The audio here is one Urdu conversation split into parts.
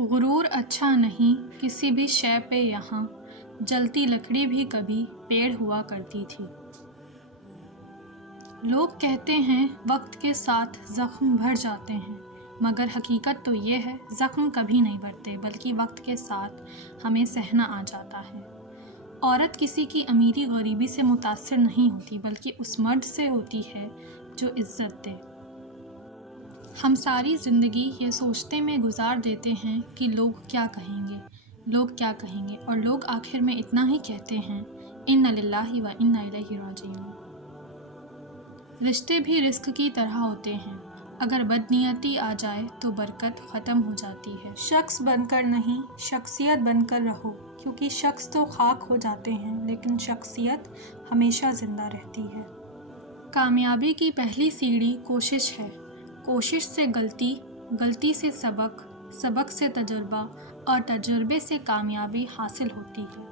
غرور اچھا نہیں کسی بھی شے پہ یہاں، جلتی لکڑی بھی کبھی پیڑ ہوا کرتی تھی۔ لوگ کہتے ہیں وقت کے ساتھ زخم بھر جاتے ہیں، مگر حقیقت تو یہ ہے زخم کبھی نہیں بھرتے بلکہ وقت کے ساتھ ہمیں سہنا آ جاتا ہے۔ عورت کسی کی امیری غریبی سے متاثر نہیں ہوتی بلکہ اس مرد سے ہوتی ہے جو عزت دے۔ ہم ساری زندگی یہ سوچتے میں گزار دیتے ہیں کہ لوگ کیا کہیں گے، لوگ کیا کہیں گے، اور لوگ آخر میں اتنا ہی کہتے ہیں اِنَّ لِلَّهِ وَإِنَّا إِلَيْهِ راجعون۔ رشتے بھی رزق کی طرح ہوتے ہیں، اگر بدنیتی آ جائے تو برکت ختم ہو جاتی ہے۔ شخص بن کر نہیں، شخصیت بن کر رہو، کیونکہ شخص تو خاک ہو جاتے ہیں لیکن شخصیت ہمیشہ زندہ رہتی ہے۔ کامیابی کی پہلی سیڑھی کوشش ہے، کوشش سے غلطی، غلطی سے سبق، سبق سے تجربہ، اور تجربے سے کامیابی حاصل ہوتی ہے۔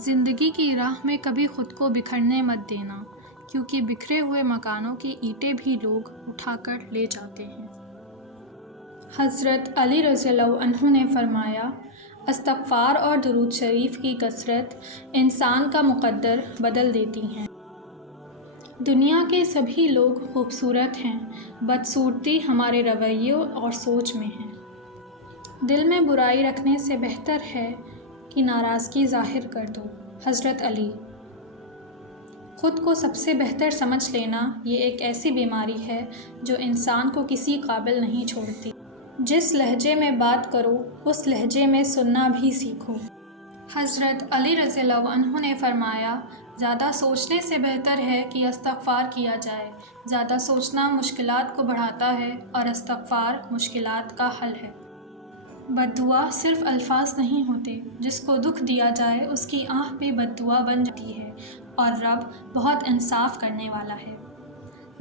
زندگی کی راہ میں کبھی خود کو بکھرنے مت دینا، کیونکہ بکھرے ہوئے مکانوں کی اینٹیں بھی لوگ اٹھا کر لے جاتے ہیں۔ حضرت علی رضی اللہ عنہ نے فرمایا، استغفار اور درود شریف کی کثرت انسان کا مقدر بدل دیتی ہیں۔ دنیا کے سبھی لوگ خوبصورت ہیں، بدصورتی ہمارے رویوں اور سوچ میں ہے۔ دل میں برائی رکھنے سے بہتر ہے کہ ناراضگی ظاہر کر دو۔ حضرت علی۔ خود کو سب سے بہتر سمجھ لینا یہ ایک ایسی بیماری ہے جو انسان کو کسی قابل نہیں چھوڑتی۔ جس لہجے میں بات کرو اس لہجے میں سننا بھی سیکھو۔ حضرت علی رضی اللہ عنہ نے فرمایا، زیادہ سوچنے سے بہتر ہے کہ استغفار کیا جائے۔ زیادہ سوچنا مشکلات کو بڑھاتا ہے اور استغفار مشکلات کا حل ہے۔ بد دعا صرف الفاظ نہیں ہوتے، جس کو دکھ دیا جائے اس کی آنکھ بھی بد دعا بن جاتی ہے، اور رب بہت انصاف کرنے والا ہے۔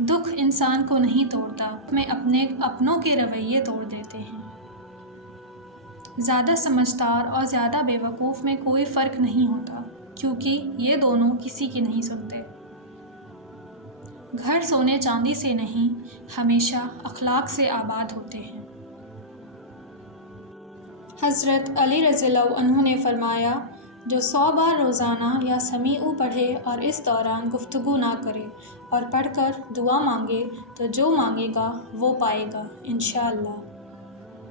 دکھ انسان کو نہیں توڑتا، میں اپنے اپنوں کے رویے توڑ دیتے ہیں۔ زیادہ سمجھدار اور زیادہ بے وقوف میں کوئی فرق نہیں ہوتا، کیونکہ یہ دونوں کسی کی نہیں سنتے۔ گھر سونے چاندی سے نہیں، ہمیشہ اخلاق سے آباد ہوتے ہیں۔ حضرت علی رضی اللہ عنہ نے فرمایا، جو 100 بار روزانہ یا سمیع پڑھے اور اس دوران گفتگو نہ کرے اور پڑھ کر دعا مانگے تو جو مانگے گا وہ پائے گا انشاءاللہ۔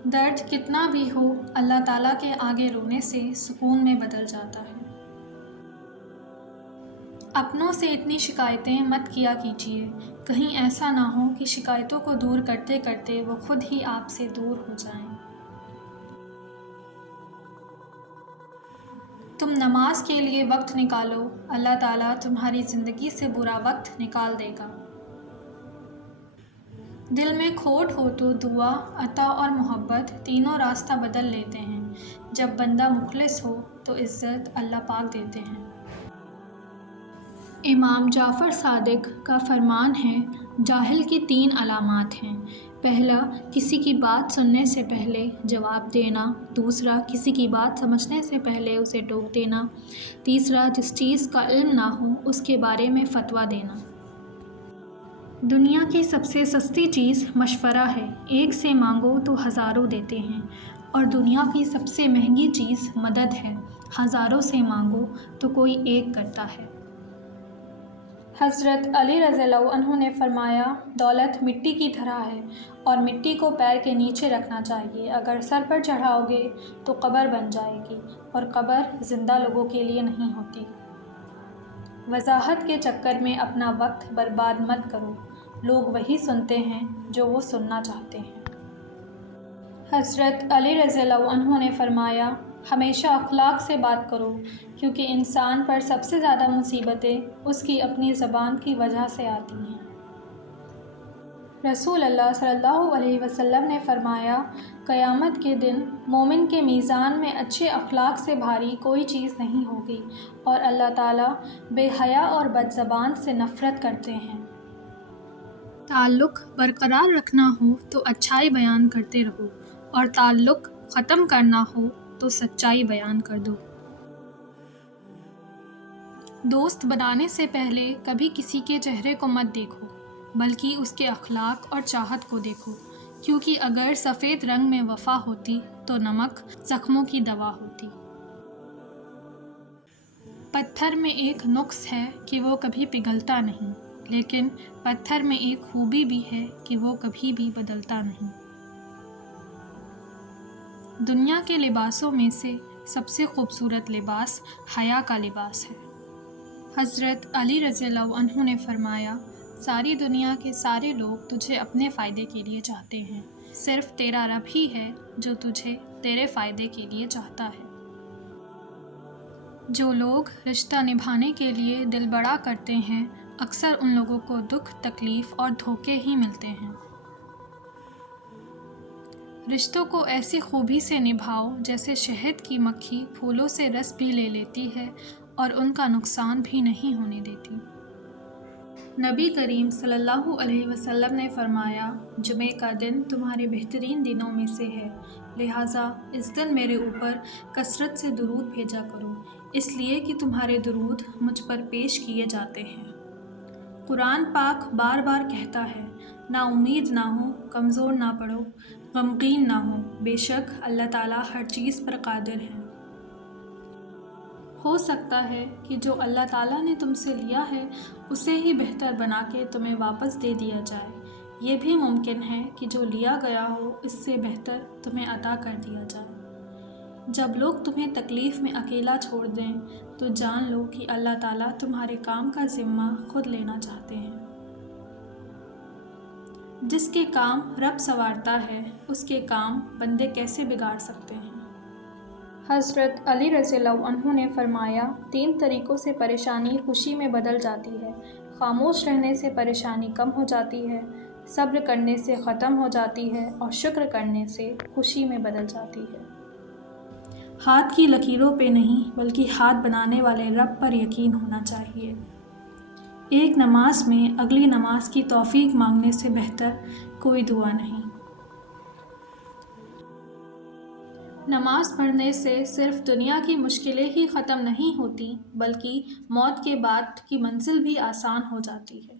درد کتنا بھی ہو اللہ تعالیٰ کے آگے رونے سے سکون میں بدل جاتا ہے۔ اپنوں سے اتنی شکایتیں مت کیا کیجیے، کہیں ایسا نہ ہو کہ شکایتوں کو دور کرتے کرتے وہ خود ہی آپ سے دور ہو جائیں۔ تم نماز کے لیے وقت نکالو، اللہ تعالیٰ تمہاری زندگی سے برا وقت نکال دے گا۔ دل میں کھوٹ ہو تو دعا، عطا اور محبت تینوں راستہ بدل لیتے ہیں۔ جب بندہ مخلص ہو تو عزت اللہ پاک دیتے ہیں۔ امام جعفر صادق کا فرمان ہے، جاہل کی 3 علامات ہیں۔ پہلا، کسی کی بات سننے سے پہلے جواب دینا۔ دوسرا، کسی کی بات سمجھنے سے پہلے اسے ٹوک دینا۔ تیسرا، جس چیز کا علم نہ ہو اس کے بارے میں فتویٰ دینا۔ دنیا کی سب سے سستی چیز مشورہ ہے، ایک سے مانگو تو ہزاروں دیتے ہیں، اور دنیا کی سب سے مہنگی چیز مدد ہے، ہزاروں سے مانگو تو کوئی ایک کرتا ہے۔ حضرت علی رضی اللہ عنہ نے فرمایا، دولت مٹی کی طرح ہے اور مٹی کو پیر کے نیچے رکھنا چاہیے، اگر سر پر چڑھاؤ گے تو قبر بن جائے گی، اور قبر زندہ لوگوں کے لیے نہیں ہوتی۔ وضاحت کے چکر میں اپنا وقت برباد مت کرو، لوگ وہی سنتے ہیں جو وہ سننا چاہتے ہیں۔ حضرت علی رضی اللہ عنہ نے فرمایا، ہمیشہ اخلاق سے بات کرو، کیونکہ انسان پر سب سے زیادہ مصیبتیں اس کی اپنی زبان کی وجہ سے آتی ہیں۔ رسول اللہ صلی اللہ علیہ وسلم نے فرمایا، قیامت کے دن مومن کے میزان میں اچھے اخلاق سے بھاری کوئی چیز نہیں ہوگی، اور اللہ تعالیٰ بے حیا اور بد زبان سے نفرت کرتے ہیں۔ تعلق برقرار رکھنا ہو تو اچھائی بیان کرتے رہو، اور تعلق ختم کرنا ہو تو سچائی بیان کر دو۔ دوست بنانے سے پہلے کبھی کسی کے چہرے کو مت دیکھو، بلکہ اس کے اخلاق اور چاہت کو دیکھو، کیونکہ اگر سفید رنگ میں وفا ہوتی تو نمک زخموں کی دوا ہوتی۔ پتھر میں ایک نقص ہے کہ وہ کبھی پگھلتا نہیں، لیکن پتھر میں ایک خوبی بھی ہے کہ وہ کبھی بھی بدلتا نہیں۔ دنیا کے لباسوں میں سے سب سے خوبصورت لباس حیا کا لباس ہے۔ حضرت علی رضی اللہ عنہ نے فرمایا، ساری دنیا کے سارے لوگ تجھے اپنے فائدے کے لیے چاہتے ہیں، صرف تیرا رب ہی ہے جو تجھے تیرے فائدے کے لیے چاہتا ہے۔ جو لوگ رشتہ نبھانے کے لیے دل بڑا کرتے ہیں، اکثر ان لوگوں کو دکھ، تکلیف اور دھوکے ہی ملتے ہیں۔ رشتوں کو ایسی خوبی سے نبھاؤ جیسے شہد کی مکھی پھولوں سے رس بھی لے لیتی ہے اور ان کا نقصان بھی نہیں ہونے دیتی۔ نبی کریم صلی اللہ علیہ وسلم نے فرمایا، جمعہ کا دن تمہارے بہترین دنوں میں سے ہے، لہٰذا اس دن میرے اوپر کثرت سے درود بھیجا کرو، اس لیے کہ تمہارے درود مجھ پر پیش کیے جاتے ہیں۔ قرآن پاک بار بار کہتا ہے، نا امید نہ ہو، کمزور نہ پڑو، غمگین نہ ہو، بے شک اللہ تعالیٰ ہر چیز پر قادر ہے۔ ہو سکتا ہے کہ جو اللہ تعالیٰ نے تم سے لیا ہے اسے ہی بہتر بنا کے تمہیں واپس دے دیا جائے، یہ بھی ممکن ہے کہ جو لیا گیا ہو اس سے بہتر تمہیں عطا کر دیا جائے۔ جب لوگ تمہیں تکلیف میں اکیلا چھوڑ دیں تو جان لو کہ اللہ تعالیٰ تمہارے کام کا ذمہ خود لینا چاہتے ہیں۔ جس کے کام رب سنوارتا ہے اس کے کام بندے کیسے بگاڑ سکتے ہیں؟ حضرت علی رضی اللہ عنہ نے فرمایا، 3 طریقوں سے پریشانی خوشی میں بدل جاتی ہے۔ خاموش رہنے سے پریشانی کم ہو جاتی ہے، صبر کرنے سے ختم ہو جاتی ہے اور شکر کرنے سے خوشی میں بدل جاتی ہے۔ ہاتھ کی لکیروں پہ نہیں بلکہ ہاتھ بنانے والے رب پر یقین ہونا چاہیے۔ ایک نماز میں اگلی نماز کی توفیق مانگنے سے بہتر کوئی دعا نہیں۔ نماز پڑھنے سے صرف دنیا کی مشکلیں ہی ختم نہیں ہوتی بلکہ موت کے بعد کی منزل بھی آسان ہو جاتی ہے۔